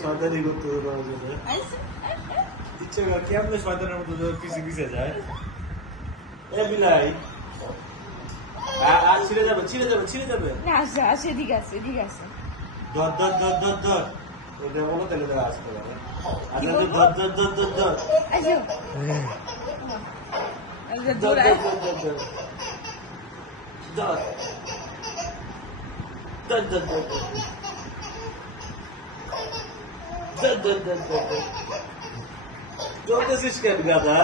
শয়তানি করতে হবে তোমার জন্য। ইচ্ছে করে কেমনে শয়তানের মতো পিছে পিছে যায়। এ বিলাই ছিঁড়ে যাবে ছিঁড়ে যাবে ছিঁড়ে যাবে। না আসে আসে ঠিক আছে ঠিক আছে। ধর ধর ধর ধর ধর ওটা বলো তাহলে তারা আসতে পারে। আচ্ছা ধর ধর ধর ধর ধর আসো ধর ধর ধর ধর ধর চলতেছিস কেন গাদা?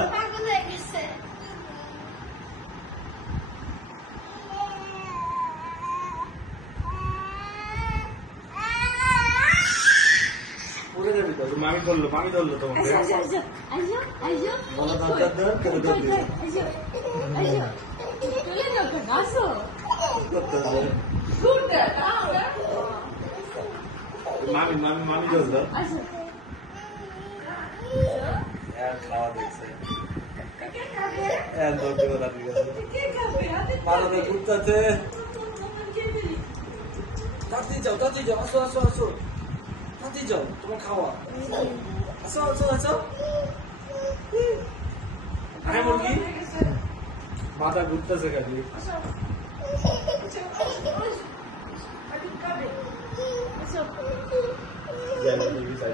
পড়ে যাবি তো। মামি ধরলো তোমাকে। আসো আসো আসো আসো বলো ধর ধর ধর ধর ধর আসো আসো চলে যাও কেন আসো মামি মামি মামি ধরলো। আসো খাওয়া দেখছে ধরতে কথা ঠিক আছে। পালাতে ঘুরতেছে। তাড়াতাড়ি যাও আসো আসো আসো তাড়াতাড়ি যাও তোমার খাওয়া। আসো আসো আসো আরে মুরগি মাথা ঘুরতেছে খালি। আসো যাই